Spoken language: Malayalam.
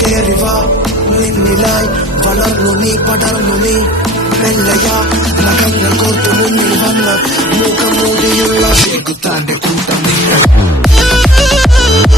കേറിവാ നിന്നിലായി വളർന്നു നീ പടർന്നു നീ മെല്ലയാ നഖങ്ങൾ കോർത്തു മുന്നിൽ വന്ന് മുഖം മൂടിയുള്ള ശേഖുത്താന്റെ കൂട്ടം നീ